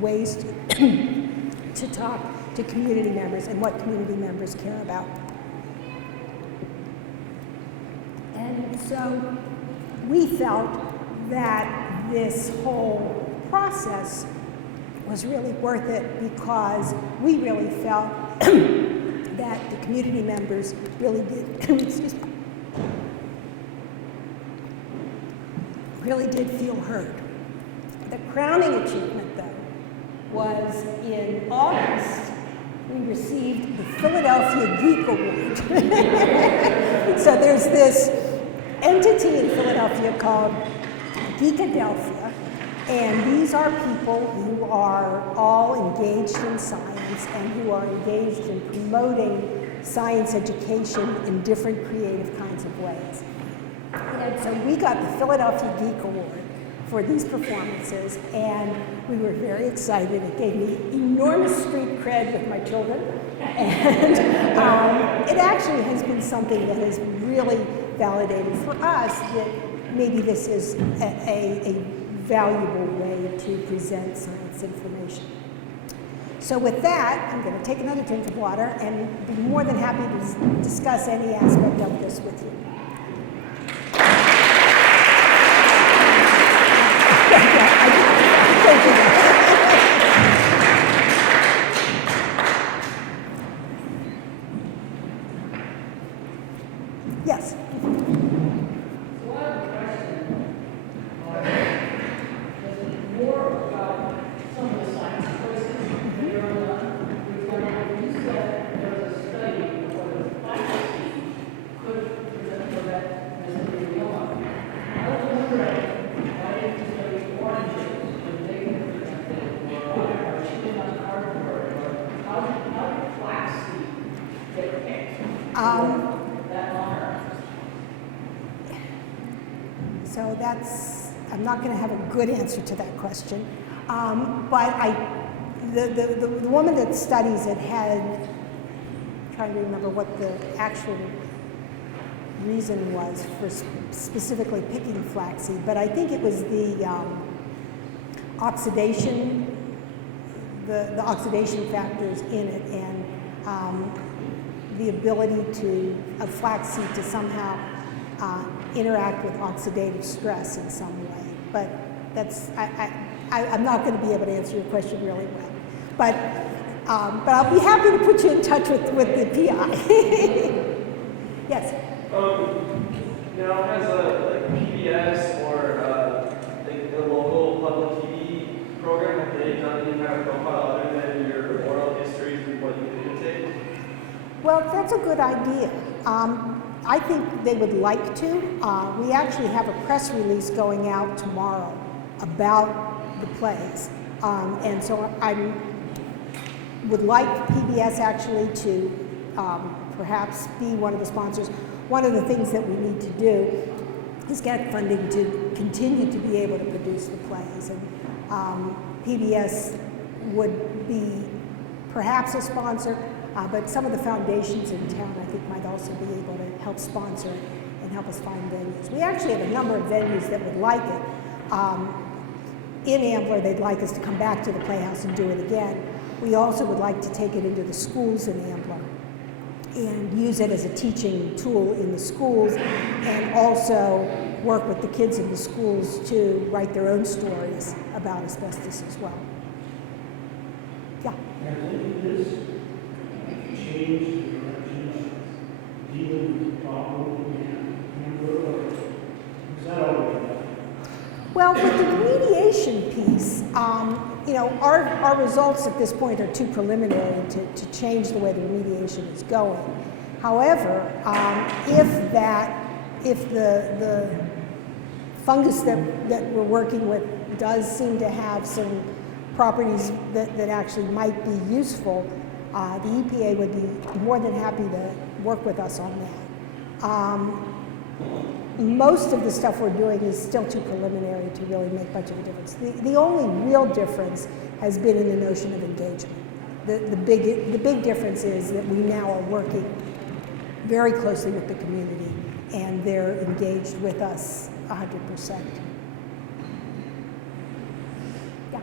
ways to talk to community members and what community members care about. And so we felt that this whole process was really worth it because we really felt that the community members really did, excuse me, really did feel heard. The crowning achievement, though, was in August, we received the Philadelphia Geek Award. So there's this entity in Philadelphia called Geekadelphia. And these are people who are all engaged in science and who are engaged in promoting science education in different creative kinds of ways. And so we got the Philadelphia Geek Award for these performances, and we were very excited. It gave me enormous street cred with my children. And it actually has been something that has really validated for us that maybe this is a valuable way to present science information. So with that, I'm going to take another drink of water and be more than happy to discuss any aspect of this with you. Yes. So I'm not going to have a good answer to that question. But the woman that studies it I'm trying to remember what the actual reason was for specifically picking flaxseed, but I think it was the oxidation, the oxidation factors in it, and the ability of flaxseed to somehow interact with oxidative stress in some way. But I'm not going to be able to answer your question really well. But I'll be happy to put you in touch with the PI. Yes? Now has a PBS or the local public TV program, have they done any kind of profile other than your oral histories and what you videotape? Well, that's a good idea. I think they would like to. We actually have a press release going out tomorrow about the plays. And so I would like PBS actually to perhaps be one of the sponsors. One of the things that we need to do is get funding to continue to be able to produce the plays. And PBS would be perhaps a sponsor, but some of the foundations in town I think might also be able to help sponsor and help us find venues. We actually have a number of venues that would like it. In Ambler, they'd like us to come back to the Playhouse and do it again. We also would like to take it into the schools in Ambler and use it as a teaching tool in the schools, and also work with the kids in the schools to write their own stories about asbestos as well. Yeah? Has any of this changed the direction of dealing with the problem and is that already done? Well, with the remediation piece, our results at this point are too preliminary to change the way the remediation is going. However, if the fungus that we're working with does seem to have some properties that actually might be useful, the EPA would be more than happy to work with us on that. Most of the stuff we're doing is still too preliminary to really make much of a difference. The only real difference has been in the notion of engagement. The big difference is that we now are working very closely with the community, and they're engaged with us 100%. Yeah.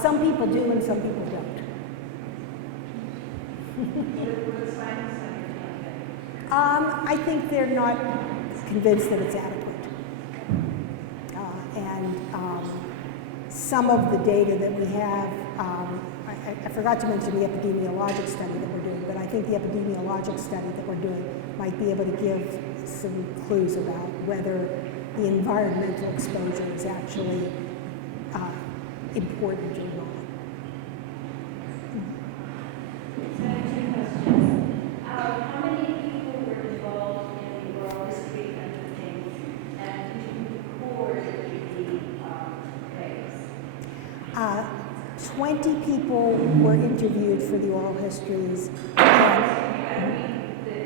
Some people do and some people don't. I think they're not convinced that it's adequate. Some of the data that we have, I forgot to mention the epidemiologic study that we're doing, but I think the epidemiologic study that we're doing might be able to give some clues about whether the environmental exposure is actually important or not. How many people were involved in the oral history kind of thing, and did you record the plays? 20 people were interviewed for the oral histories. The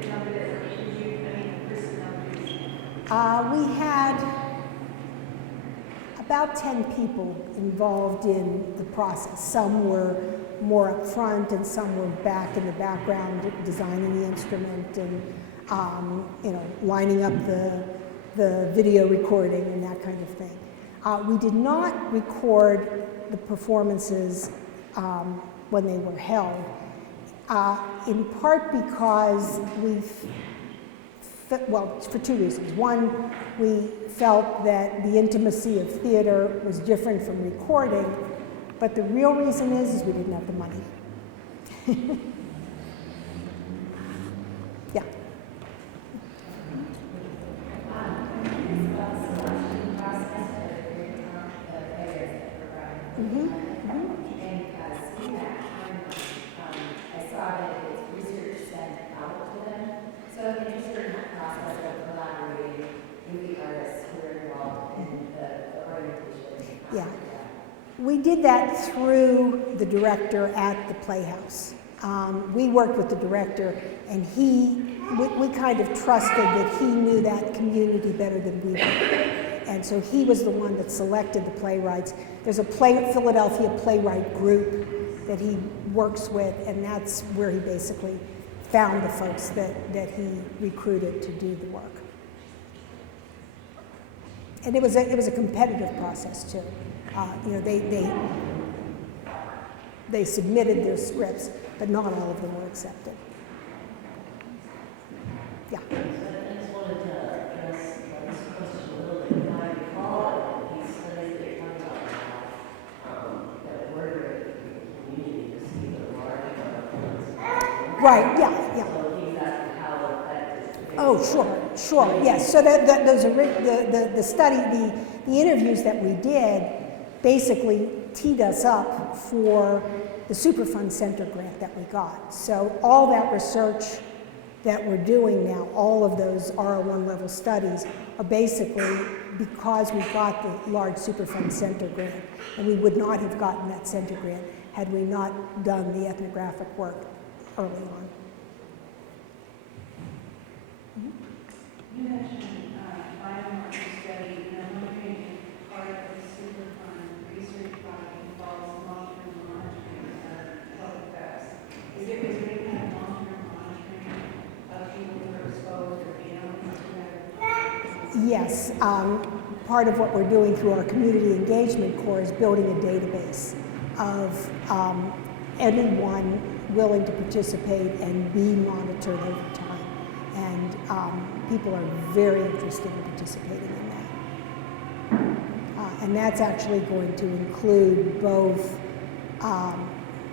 number that were interviewed, the person numbers. We had about 10 people involved in the process. Some were more up front and some were back in the background designing the instrument and lining up the video recording and that kind of thing. We did not record the performances when they were held, in part because for two reasons. One, we felt that the intimacy of theater was different from recording, but the real reason is we didn't have the money. Yeah. I saw that it's research sent out to them. So I'm interested in that process of collaborating with the artists who are involved in the orientation. Yeah. We did that through the director at the Playhouse. We worked with the director, and we kind of trusted that he knew that community better than we did. And so he was the one that selected the playwrights. There's a Philadelphia playwright group that he works with, and that's where he basically found the folks that he recruited to do the work. And it was a competitive process too. They submitted their scripts, but not all of them were accepted. Yeah. I just wanted to address this question a little bit. I recall these studies that you're talking about that were great for the community to see the large Right, yeah. So he's asking how effective. Oh, sure, yes. So the study, the interviews that we did basically teed us up for the Superfund Center grant that we got. So all that research that we're doing now, all of those R01 level studies are basically because we got the large Superfund Center grant, and we would not have gotten that center grant had we not done the ethnographic work early on. You mentioned biomarker study, and I'm wondering if part of the Superfund research project involves long-term monitoring of health effects. Is there any kind of long-term monitoring of people who are exposed or families to that? Yes, part of what we're doing through our community engagement core is building a database of anyone willing to participate and be monitored over time. And people are very interested in participating in that. And that's actually going to include both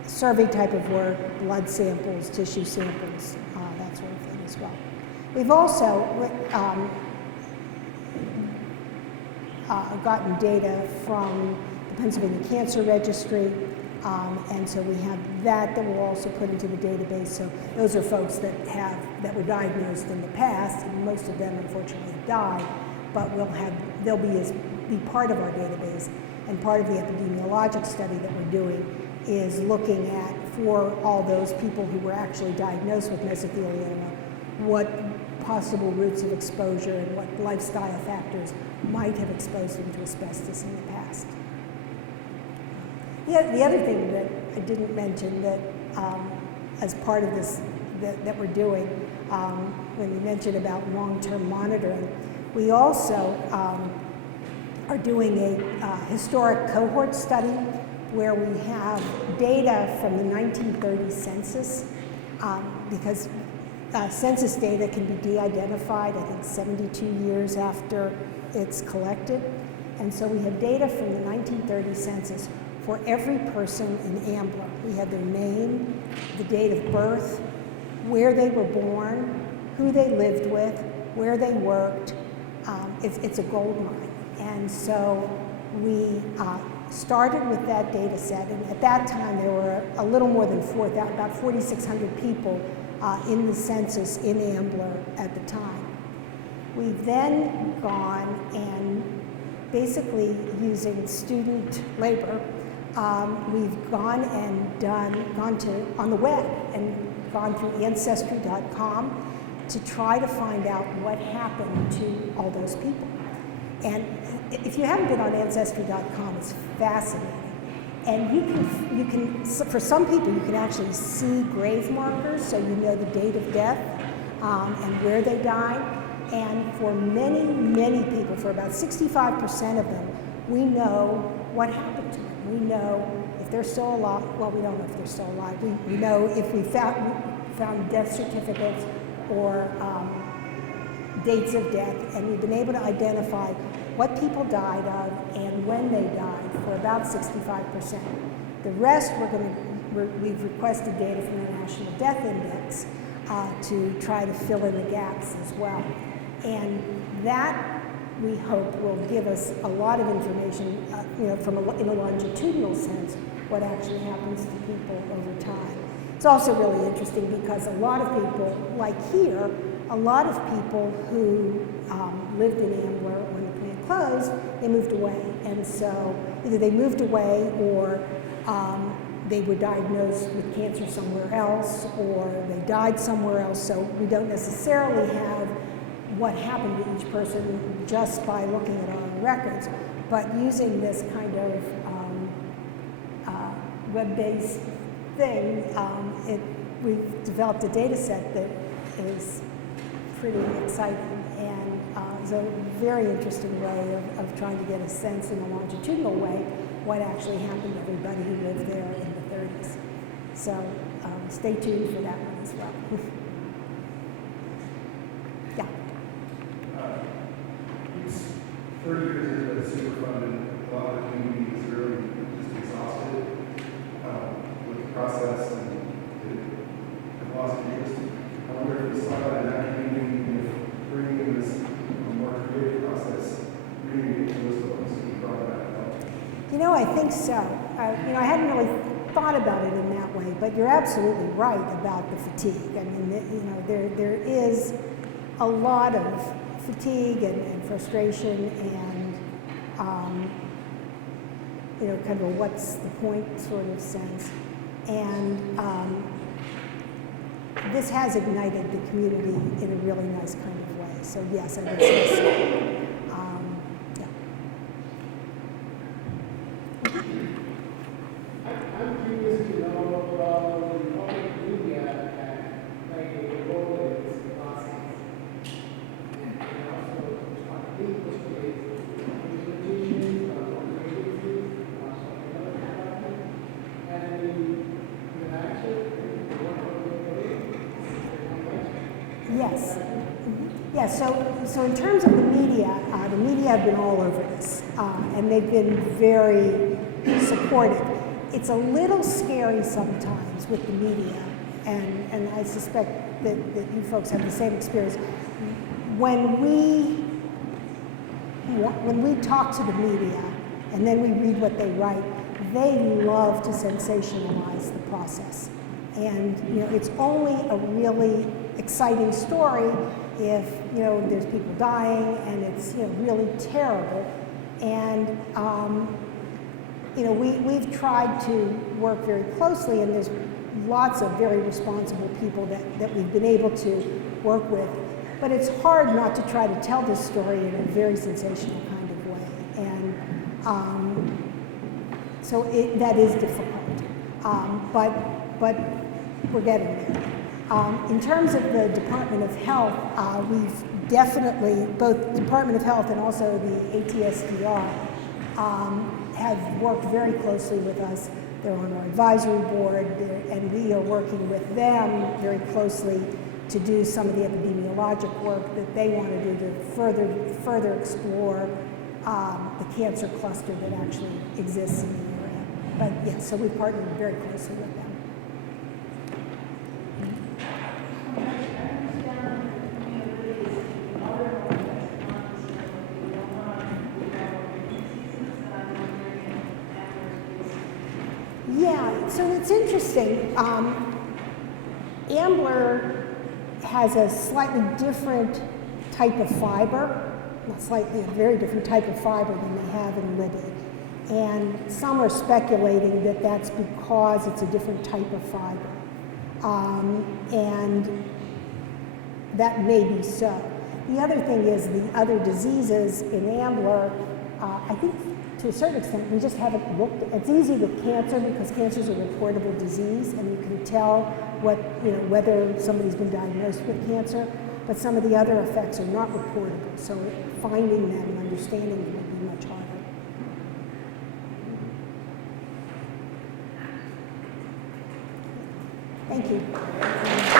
survey type of work, blood samples, tissue samples, that sort of thing as well. We've also, gotten data from the Pennsylvania Cancer Registry, and so we have that we'll also put into the database. So those are folks that were diagnosed in the past, and most of them unfortunately have died, but they'll be part of our database. And part of the epidemiologic study that we're doing is looking at, for all those people who were actually diagnosed with mesothelioma, what possible routes of exposure and what lifestyle factors might have exposed them to asbestos in the past. The other thing that I didn't mention that as part of this that we're doing, when you mentioned about long-term monitoring, we also are doing a historic cohort study where we have data from the 1930 census, because census data can be de-identified, I think 72 years after it's collected. And so we have data from the 1930 census for every person in Ambler. We have their name, the date of birth, where they were born, who they lived with, where they worked. It's a gold mine. And so we started with that data set, and at that time there were a little more than 4,000, about 4,600 people in the census in Ambler at the time. We've then gone and basically using student labor, we've gone and on the web and gone through ancestry.com to try to find out what happened to all those people. And if you haven't been on ancestry.com, it's fascinating. And you can, for some people, you can actually see grave markers, so you know the date of death and where they died. And for many, many people, for about 65% of them, we know what happened to them. We know if they're still alive. Well, we don't know if they're still alive. We know if we found death certificates or dates of death, and we've been able to identify what people died of and when they died for about 65%. The rest, we've requested data from the National Death Index to try to fill in the gaps as well. And that, we hope, will give us a lot of information, in a longitudinal sense, what actually happens to people over time. It's also really interesting because a lot of people, like here, a lot of people who lived in Ambler when the plant closed, they moved away. And so either they moved away or they were diagnosed with cancer somewhere else, or they died somewhere else. So we don't necessarily have what happened to each person just by looking at our own records, but using this kind of web-based thing, we've developed a data set that is pretty exciting and is a very interesting way of trying to get a sense in a longitudinal way what actually happened to everybody who lived there in the 30s. So stay tuned for that one as well. Yeah. It's 30 years into the Superfund, and a lot of the community is really just exhausted with the process and the lost interest. I wonder if we saw that in that community, if bringing in this more creative process, bringing it to those folks who brought that up. I think so. I hadn't really thought about it in that way, but you're absolutely right about the fatigue. I mean, there is a lot of fatigue and frustration and, kind of a what's the point sort of sense. And this has ignited the community in a really nice kind of way. So yes, I would say so. Yeah. I'm curious to know from the public media that played a role in this process. And also responsibilities with implementation or creativity or something other happening. And the interaction, Yes. Yeah, so in terms of the media have been all over this, and they've been very supportive. It's a little scary sometimes with the media, and I suspect that you folks have the same experience. When we when we talk to the media and then we read what they write, they love to sensationalize the process. And it's only a really exciting story if there's people dying and it's really terrible. And we've tried to work very closely, and there's lots of very responsible people that we've been able to work with. But it's hard not to try to tell this story in a very sensational kind of way. And so that is difficult. But we're getting there. In terms of the Department of Health, we've definitely, both Department of Health and also the ATSDR, have worked very closely with us. They're on our advisory board, and we are working with them very closely to do some of the epidemiologic work that they want to do to further explore the cancer cluster that actually exists in the area. But yeah, so we've partnered very closely with them. Yeah, so it's interesting. Ambler has a slightly different type of fiber, not slightly, a very different type of fiber than they have in Libby. And some are speculating that that's because it's a different type of fiber. And that may be so. The other thing is the other diseases in Ambler, I think to a certain extent, we just haven't looked. It's easy with cancer because cancer is a reportable disease, and you can tell whether somebody's been diagnosed with cancer. But some of the other effects are not reportable, so finding them and understanding them would be much harder. Thank you.